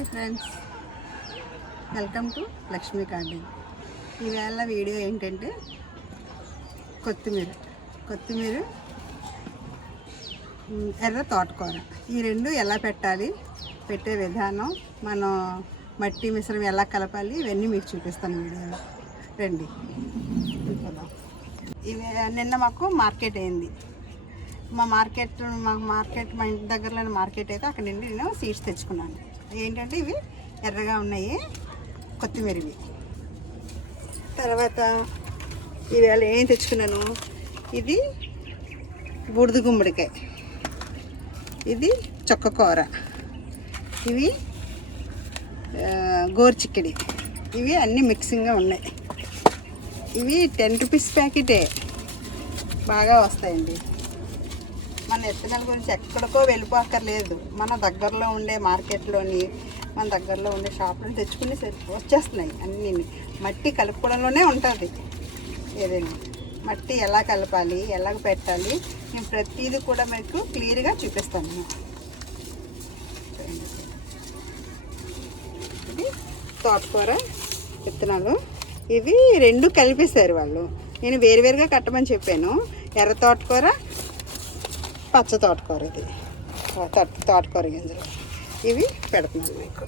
Hi friends, welcome to Lakshmi garden. ఈవేళ video ఏంటంటే కొత్తిమీర ఎర్ర తోటకూర ఈ రెండు ఎలా పెట్టాలి, పెట్టే విధానం, మనం మట్టి మిశ్రమం ఎలా కలపాలి, ఇవన్నీ మీకు చూపిస్తాను వీడియోలో. రండి. ఇవి నిన్న మాకు మార్కెట్ అయింది. మా ఇంటి దగ్గరలోని మార్కెట్ అయితే అక్కడ నుండి నేను సీడ్స్ తెచ్చుకున్నాను. ఏంటంటే ఇవి ఎర్రగా ఉన్నాయి కొత్తిమీరవి. తర్వాత ఇవాళ ఏం తెచ్చుకున్నాను, ఇది బూడిద గుమ్మడికాయ, ఇది చొక్కకూర, ఇవి గోరుచిక్కడి, ఇవి అన్నీ మిక్సింగ్గా ఉన్నాయి. ఇవి 10 రూపీస్ ప్యాకెటే, బాగా వస్తాయండి. మన విత్తనాల గురించి ఎక్కడికో వెళ్ళిపోక్కర్లేదు. మన దగ్గరలో ఉండే మార్కెట్లోని, మన దగ్గరలో ఉండే షాపులను తెచ్చుకుని వచ్చేస్తున్నాయి అన్నీ. మట్టి కలుపుకోవడంలోనే ఉంటుంది. ఏదైనా మట్టి ఎలా కలపాలి, ఎలా పెట్టాలి, నేను ప్రతిదీ కూడా మీకు క్లియర్గా చూపిస్తాను. ఇది తోటకూర విత్తనాలు, ఇవి రెండు కలిపేశారు వాళ్ళు. నేను వేరువేరుగా కట్టమని చెప్పాను. ఎర్ర తోటకూర, పచ్చ తోటకూర, ఇది తోటకూర గింజలు, ఇవి పెడుతున్నాను మీకు.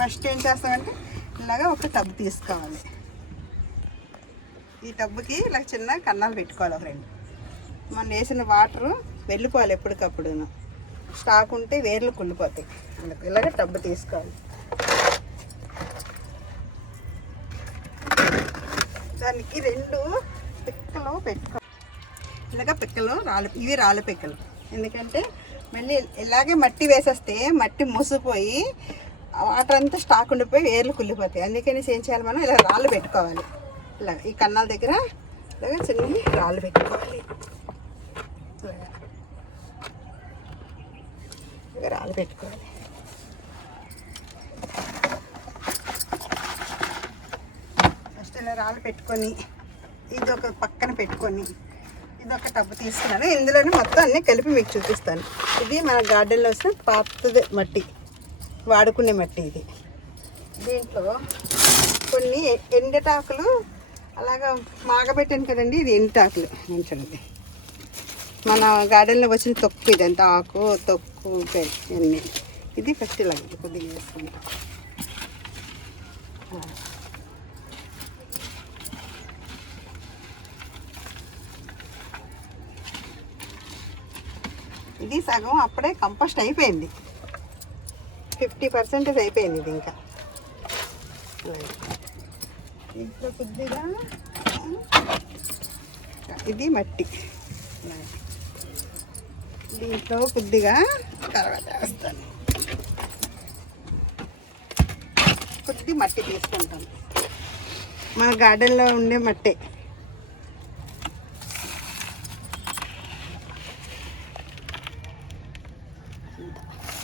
ఫస్ట్ ఏం చేస్తామంటే ఇలాగ ఒక టబ్ తీసుకోవాలి. ఈ టబ్బుకి ఇలా చిన్న కన్నాలు పెట్టుకోవాలి. ఒక రెండు మనం వేసిన వాటరు వెళ్ళిపోవాలి ఎప్పటికప్పుడు. స్టాక్ ఉంటే వేర్లు కుళ్ళిపోతాయి. ఇలాగ టబ్బు తీసుకోవాలి. దానికి రెండు పిక్కలు పెట్టుకోవాలి. ఇలాగ పిక్కలు ఇవి రాళ్ళ పిక్కలు. ఎందుకంటే మళ్ళీ ఇలాగే మట్టి వేసేస్తే మట్టి మూసిపోయి వాటర్ అంతా స్టాక్ ఉండిపోయి వేర్లు కుళ్ళిపోతాయి. అందుకని ఏం చేయాలి, మనం ఇలా రాళ్ళు పెట్టుకోవాలి. ఇలా ఈ కన్నాల దగ్గర ఇలాగ చిన్న రాళ్ళు పెట్టుకోవాలి. ఇలాగ రాళ్ళు పెట్టుకోవాలి. ఫస్ట్ ఇలా రాళ్ళు పెట్టుకొని ఇది ఒక పక్కన పెట్టుకొని ఇదొక టబ్బు తీసుకున్నాను. ఇందులోనే మొత్తం అన్నీ కలిపి మీకు చూపిస్తాను. ఇది మన గార్డెన్లో వచ్చిన పాతది మట్టి, వాడుకునే మట్టి ఇది. దీంట్లో కొన్ని ఎండటాకులు అలాగా మాగబెట్టాను కదండి, ఇది ఎండటాకులు చూడండి. మన గార్డెన్లో వచ్చిన తొక్కు, ఇదంతా ఆకు తొక్కు అన్నీ. ఇది ఫస్ట్ ఇలా కొద్దిగా వేసుకుంటాం. ఇది సగం అప్పుడే కంపోస్ట్ అయిపోయింది, 50% అయిపోయింది. ఇది ఇంకా ఇంట్లో కొద్దిగా ఇది మట్టి, దీంట్లో కొద్దిగా తర్వాత వేస్తాను. కొద్ది మట్టి తీసుకుంటాను, మన గార్డెన్లో ఉండే మట్టే.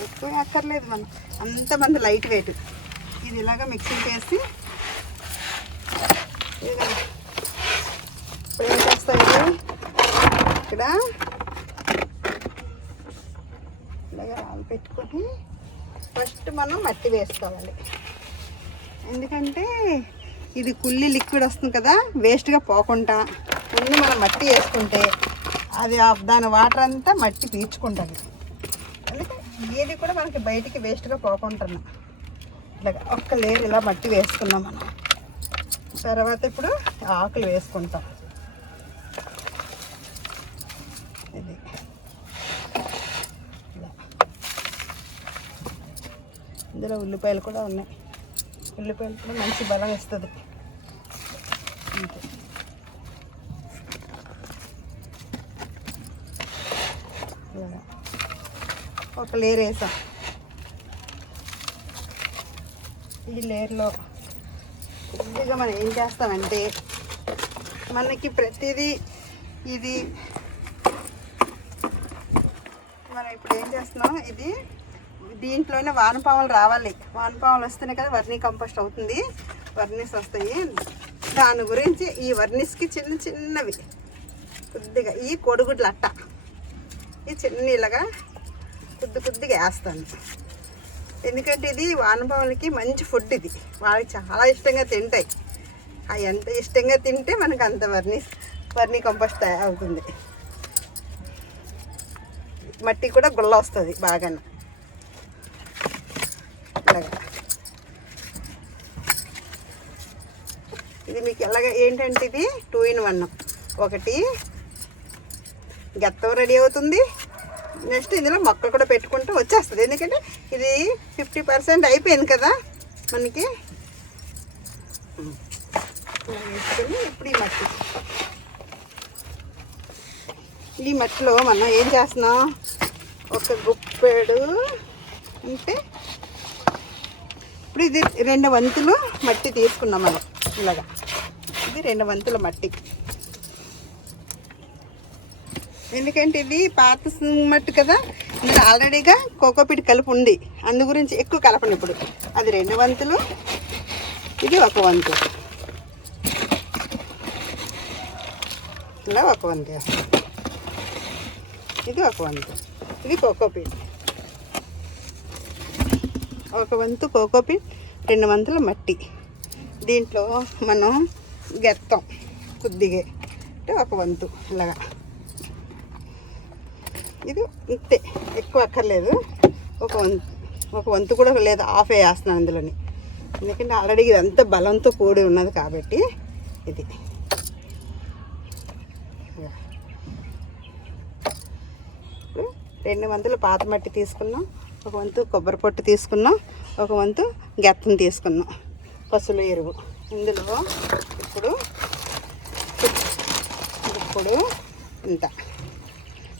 ఎక్కువ అక్కర్లేదు, మనం అంతమంది లైట్ వెయిట్. ఇది ఇలాగ మిక్సింగ్ చేసి ఇప్పుడు ఏం చేస్తాం, ఇది ఇక్కడ ఇలాగ రాళ్ళు పెట్టుకొని ఫస్ట్ మనం మట్టి వేసుకోవాలి. ఎందుకంటే ఇది కుళ్ళి లిక్విడ్ వస్తుంది కదా, వేస్ట్గా పోకుండా ముందు మనం మట్టి వేసుకుంటే అది దాని వాటర్ అంతా మట్టి పీల్చుకుంటుంది. అందుకే ఏది కూడా మనకి బయటికి వేస్ట్గా పోకుంటున్నాం. ఇట్లా ఒక్క లేయర్ ఇలా మట్టి వేసుకున్నాం మనం. తర్వాత ఇప్పుడు ఆకులు వేసుకుంటాం. ఇది ఇలా ఇందులో ఉల్లిపాయలు కూడా ఉన్నాయి. ఉల్లిపాయలు కూడా మంచి బలం ఇస్తుంది. ఒక లేయర్ వేసాం. ఈ లేయర్లో కొద్దిగా మనం ఏం చేస్తామంటే, మనకి ప్రతిదీ ఇది మనం ఇప్పుడు ఏం చేస్తున్నాం, ఇది దీంట్లోనే వానపాములు రావాలి. వానపాములు వస్తేనే కదా వర్మీ కంపోస్ట్ అవుతుంది, వర్నీస్ వస్తాయి. దాని గురించి ఈ వర్నీస్కి చిన్న చిన్నవి కొద్దిగా ఈ కోడిగుడ్ల అట్ట, ఈ చిన్న ఇలాగా కొద్దిగా వేస్తాను. ఎందుకంటే ఇది వానపాములకి మంచి ఫుడ్, ఇది వాళ్ళకి చాలా ఇష్టంగా తింటాయి. అవి ఎంత ఇష్టంగా తింటే మనకు అంత వర్మీ కంపోస్ట్ అవుతుంది. మట్టి కూడా గుల్ల వస్తుంది బాగా. ఇలాగా ఇది మీకు ఎలాగ ఏంటంటే ఇది 2 in 1. ఒకటి గెత్తం రెడీ అవుతుంది, నెక్స్ట్ ఇందులో మొక్కలు కూడా పెట్టుకుంటూ వచ్చేస్తుంది. ఎందుకంటే ఇది 50% అయిపోయింది కదా మనకి. వేసుకొని ఇప్పుడు ఈ మట్టిలో మనం ఏం చేస్తున్నాం, ఒక గుప్పెడు అంటే ఇప్పుడు ఇది 2 వంతులు మట్టి తీసుకున్నాం మనం. ఇలాగా ఇది 2 వంతుల మట్టి. ఎందుకంటే ఇది పాత మట్టి కదా, ఇందులో ఆల్రెడీగా కోకోపీట్ కలిపి ఉంది, అందు గురించి ఎక్కువ కలపను. ఇప్పుడు అది 2 వంతులు, ఇది 1 వంతు, ఇలా 1 వంతు, ఇది 1 వంతు. ఇది కోకోపీట్, 1 వంతు కోకోపీట్, 2 వంతుల మట్టి. దీంట్లో మనం గెత్తం కొద్దిగా అంటే 1 వంతు ఇలాగా. ఇది ఇంతే, ఎక్కువ అక్కర్లేదు. 1 వంతు కూడా లేదు, హాఫ్ వేస్తున్నాను అందులోని. ఎందుకంటే ఆల్రెడీ ఇదంతా బలంతో కూడి ఉన్నది కాబట్టి. ఇది ఇప్పుడు 2 వంతులు పాత మట్టి తీసుకున్నాం, 1 వంతు కొబ్బరి పొట్టు తీసుకున్నాం, 1 వంతు గెత్తం తీసుకున్నాం, పసుల ఎరువు. ఇందులో ఇప్పుడు ఇంత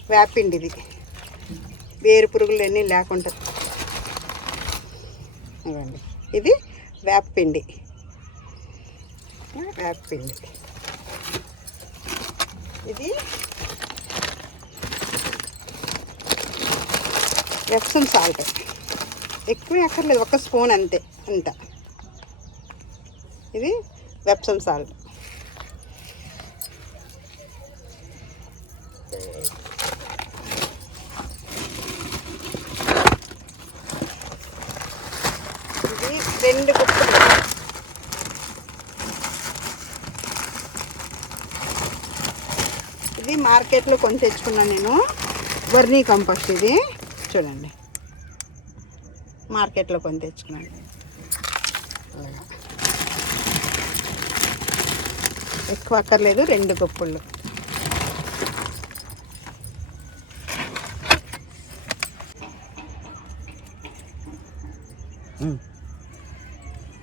వేపిండి, ఇది వేరు పురుగులు అన్నీ లేకుండా. ఇవ్వండి, ఇది వేపిండి. ఇది ఎప్సమ్ సాల్ట్, ఎక్కువ అక్కర్లేదు, 1 స్పూన్ అంతే. ఇది వెప్సమ్ సాల్ట్. ఇది 2 గుప్పలు. ఇది మార్కెట్లో కొని తెచ్చుకున్నాను నేను, వర్మీ కంపోస్ట్. ఇది చూడండి, మార్కెట్లో కొని తెచ్చుకున్నాను. ఎక్కువ అక్కర్లేదు, 2 గుప్పలు.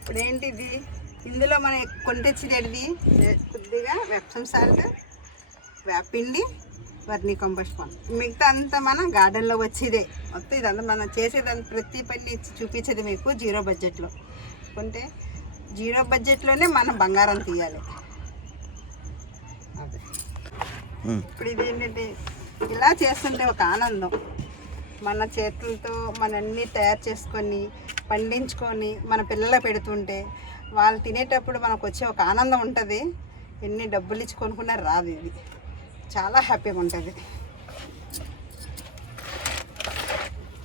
ఇప్పుడు ఏంటిది, ఇందులో మనం కొని తెచ్చినది కొద్దిగా వెప్సమ్ సాల్ట్, వేపిండి, వర్మీ కంపోస్ట్. మిగతా అంతా మనం గార్డెన్లో వచ్చేదే మొత్తం. ఇదంతా మనం చేసేదంతా ప్రతి పని చూపించేది మీకు 0 బడ్జెట్లో. కొంటే 0 బడ్జెట్లోనే మనం బంగారం తీయాలి. అదే ఇప్పుడు ఇది ఏంటంటే ఇలా చేస్తుంటే ఒక ఆనందం. మన చేతులతో మన అన్నీ తయారు చేసుకొని పండించుకొని మన పిల్లలకు పెడుతుంటే వాళ్ళు తినేటప్పుడు మనకు వచ్చే ఒక ఆనందం ఉంటుంది. ఎన్ని డబ్బులు ఇచ్చి కొనుక్కున్నా రాదు. ఇది చాలా హ్యాపీగా ఉంటుంది.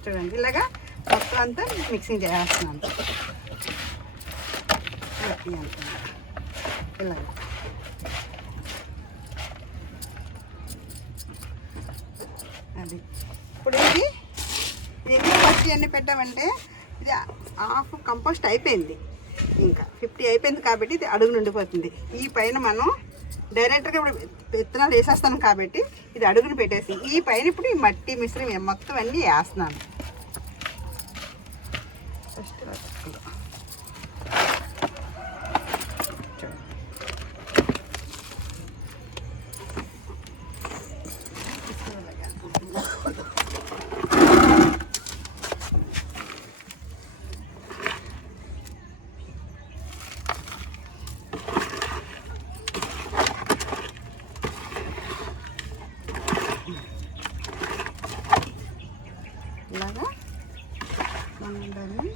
చూడండి, ఇలాగా మొత్తం అంతా మిక్సింగ్ చేస్తున్నాను. ఇలాగ అది ఇప్పుడు ఇది ఎందుకు ఫస్ట్ ఇవన్నీ పెట్టామంటే ఇది హాఫ్ కంపోస్ట్ అయిపోయింది, ఇంకా 50 అయిపోయింది కాబట్టి ఇది అడుగు నుండిపోతుంది. ఈ పైన మనం డైరెక్ట్గా ఇప్పుడు విత్తనాలు వేసేస్తాను కాబట్టి ఇది అడుగును పెట్టేసి ఈ పైన ఇప్పుడు ఈ మట్టి మిశ్రమం మొత్తం అన్నీ వేస్తున్నాను. ఫస్ట్ ఇలాగా మనం దాన్ని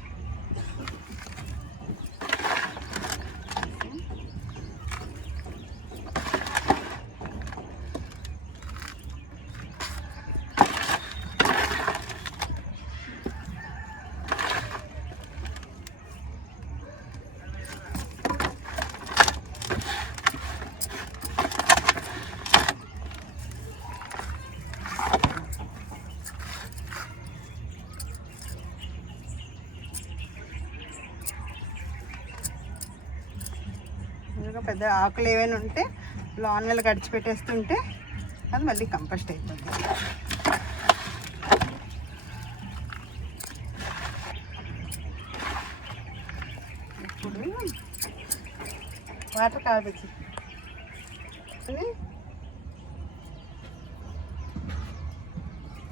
ఇంకా పెద్ద ఆకులు ఏమైనా ఉంటే లోన్లలో గడిచిపెట్టేస్తుంటే అది మళ్ళీ కంపోస్ట్ అయిపోతుంది. ఇప్పుడు వాటర్ కావచ్చు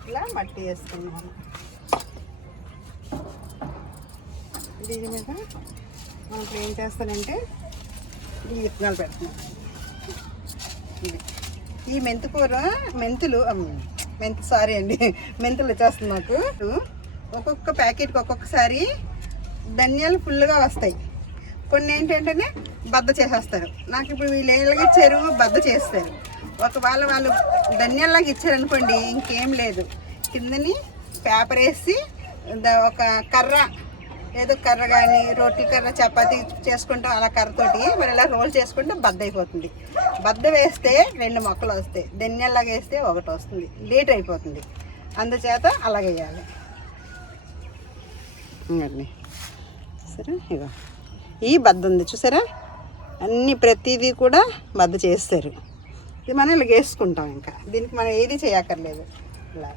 ఇలా మట్టి వేసుకున్నాను. దీని మీద మనం ఇప్పుడు ఏం చేస్తానంటే ఈ విత్తనాలు పెడుతున్నాం. ఇది ఈ మెంతులు వచ్చేస్తుంది నాకు. ఒక్కొక్క ప్యాకెట్కి ఒక్కొక్కసారి ధనియాలు ఫుల్గా వస్తాయి. కొన్ని ఏంటంటే బద్ద చేసేస్తారు. నాకు ఇప్పుడు వీళ్ళు ఏళ్ళగా ఇచ్చారు, బద్ద చేస్తారు. వాళ్ళు ధనియాల్లాగా ఇచ్చారనుకోండి, ఇంకేం లేదు, కిందని పేపర్ వేసి ఒక కర్ర, ఏదో కర్ర కానీ రోటీ కర్ర, చపాతీ చేసుకుంటాం అలా కర్రతోటి మరి ఇలా రోల్ చేసుకుంటే బద్ద అయిపోతుంది. బద్ద వేస్తే 2 మొక్కలు వస్తాయి, ధనియాల్లాగా వేస్తే 1 వస్తుంది, లేట్ అయిపోతుంది. అందుచేత అలాగే వేయాలి. సరే, ఇగో ఈ బద్ద ఉంది చూసారా, అన్నీ ప్రతిదీ కూడా బద్ద చేస్తారు. ఇది మనం ఇలా వేసుకుంటాం. ఇంకా దీనికి మనం ఏది చేయక్కర్లేదు. ఇలా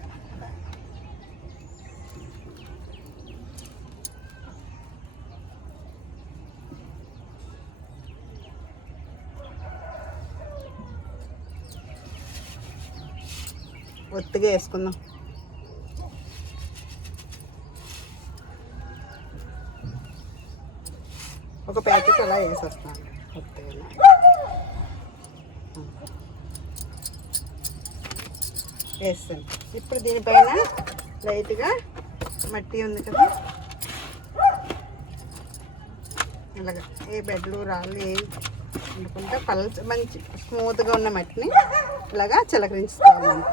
ఒత్తిగా వేసుకుందాం. ఒక ప్యాకెట్ అలా వేసేస్తాను ఒత్తిగా. వేస్తాను. ఇప్పుడు దీనిపైన లైట్గా మట్టి ఉంది కదా, ఇలాగా ఏ బెడ్లు రాళ్ళు ఏ అనుకుంటా మంచి స్మూత్గా ఉన్న మట్టిని ఇలాగా చిలకరించుకోవాలి.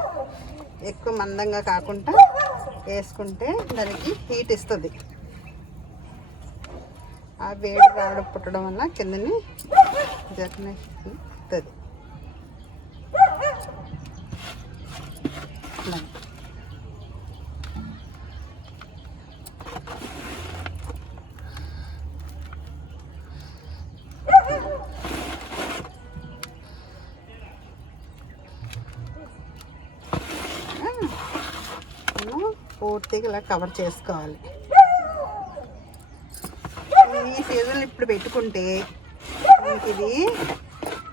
ఎక్కువ మందంగా కాకుండా వేసుకుంటే దానికి హీట్ ఇస్తుంది. ఆ వేడి రావడం పుట్టడం వల్ల కిందని జర్నేషన్ ఇస్తుంది. పూర్తిగా ఇలా కవర్ చేసుకోవాలి. ఈ సీజన్లో ఇప్పుడు పెట్టుకుంటే మనకి ఇది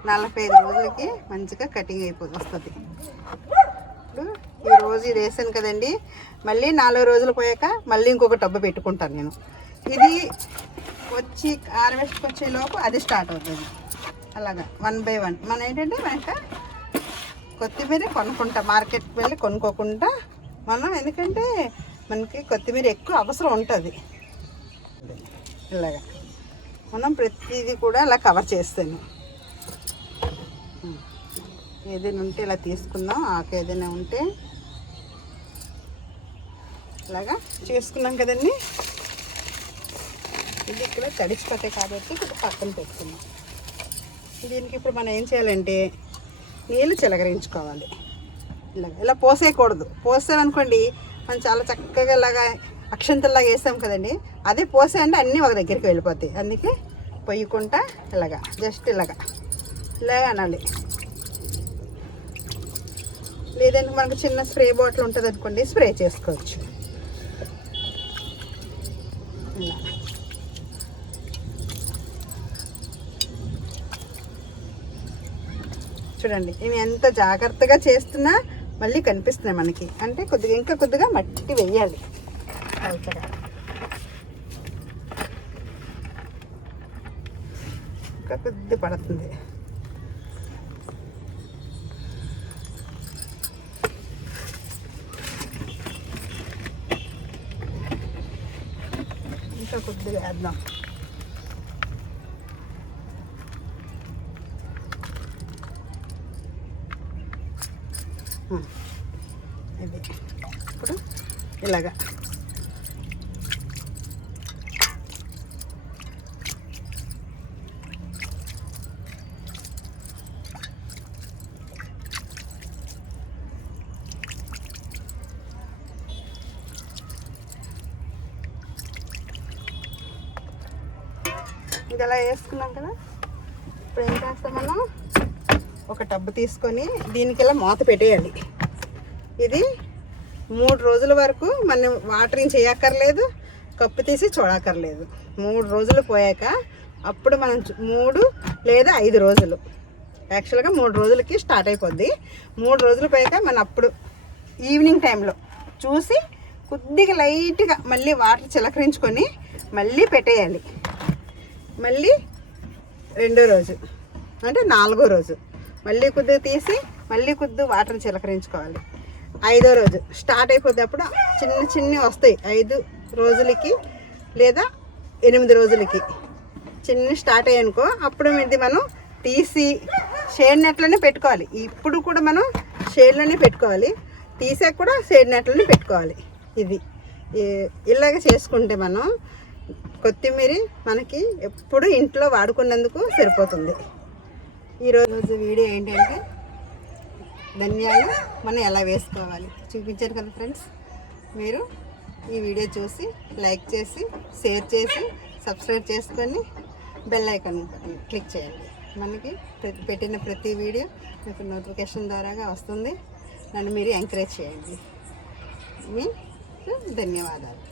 45 రోజులకి మంచిగా కటింగ్ వస్తుంది. ఇప్పుడు ఈరోజు ఇది వేసాను కదండి, మళ్ళీ 4 రోజులు పోయాక మళ్ళీ ఇంకొక టబ్బు పెట్టుకుంటాను నేను. ఇది వచ్చి హార్వెస్ట్కి వచ్చేలోపు అది స్టార్ట్ అవుతుంది. అలాగా 1 by 1 మనం ఏంటంటే మనక కొత్తిమీర కొనుక్కుంటాం, మార్కెట్కి వెళ్ళి కొనుక్కోకుండా మనం, ఎందుకంటే మనకి కొత్తిమీర ఎక్కువ అవసరం ఉంటుంది. ఇలాగా మనం ప్రతిదీ కూడా అలా కవర్ చేస్తాను. ఏదైనా ఉంటే ఇలా తీసుకుందాం, ఆకు ఏదైనా ఉంటే ఇలాగా చేసుకున్నాం కదండి. ఇది ఇక్కడ తడిచిపోతాయి కాబట్టి ఇప్పుడు పక్కన పెట్టుకున్నాం. దీనికి ఇప్పుడు మనం ఏం చేయాలంటే నీళ్ళు చిలకరించుకోవాలి. ఇలా పోసేయకూడదు. పోసామనుకోండి మనం చాలా చక్కగా ఇలాగా అక్షంతల్లాగా వేసాం కదండి, అదే పోసేయండి అన్నీ ఒక దగ్గరికి వెళ్ళిపోతాయి. అందుకే పొయ్యకుండా ఇలాగా జస్ట్ ఇలాగా అనాలి. లేదంటే మనకు చిన్న స్ప్రే బాటిల్ ఉంటుంది అనుకోండి, స్ప్రే చేసుకోవచ్చు. ఇలా చూడండి, నేను ఎంత జాగ్రత్తగా చేస్తున్నా మళ్ళీ కనిపిస్తున్నాయి మనకి. అంటే ఇంకా కొద్దిగా మట్టి వేయాలి. ఇంకా కొద్ది పడుతుంది. ఇంకా కొద్దిగా వేద్దాం. ఇది ఇప్పుడు ఇలాగా ఇది అలా వేసుకున్నాం కదా, ఇప్పుడు ఏం చేస్తాం మనం, ఒక టబ్బు తీసుకొని దీనికి ఇలా మూత పెట్టేయాలి. ఇది 3 రోజుల వరకు మనం వాటరింగ్ చేయక్కర్లేదు, కప్పు తీసి చూడక్కర్లేదు. 3 రోజులు పోయాక అప్పుడు మనం 3 లేదా 5 రోజులు, యాక్చువల్గా 3 రోజులకి స్టార్ట్ అయిపోద్ది. 3 రోజులు పోయాక మనం అప్పుడు ఈవినింగ్ టైంలో చూసి కొద్దిగా లైట్గా మళ్ళీ వాటర్ చిలకరించుకొని మళ్ళీ పెట్టేయాలి. మళ్ళీ 2వ రోజు అంటే 4వ రోజు మళ్ళీ కొద్దిగా తీసి మళ్ళీ కొద్దిగా వాటర్ చిలకరించుకోవాలి. 5వ రోజు స్టార్ట్ అయిపోద్ది. అప్పుడు చిన్ని వస్తాయి. 5 రోజులకి లేదా 8 రోజులకి స్టార్ట్ అయ్యానుకో, అప్పుడు ఇది మనం తీసి షేడ్ నెట్లోనే పెట్టుకోవాలి. ఇప్పుడు కూడా మనం షేడ్లోనే పెట్టుకోవాలి, తీసాక కూడా షేడ్ నెట్లోనే పెట్టుకోవాలి. ఇది ఇలాగ చేసుకుంటే మనం కొత్తిమీర మనకి ఎప్పుడు ఇంట్లో వాడుకున్నందుకు సరిపోతుంది. ఈరోజు వీడియో ఏంటంటే ధనియాలు మనం ఎలా వేసుకోవాలి చూపించారు కదా ఫ్రెండ్స్. మీరు ఈ వీడియో చూసి లైక్ చేసి, షేర్ చేసి, సబ్స్క్రైబ్ చేసుకొని బెల్ ఐకాన్ క్లిక్ చేయండి. మనకి పెట్టిన ప్రతి వీడియో మీకు నోటిఫికేషన్ ద్వారాగా వస్తుంది. నన్ను మీరు ఎంకరేజ్ చేయండి. మీకు ధన్యవాదాలు.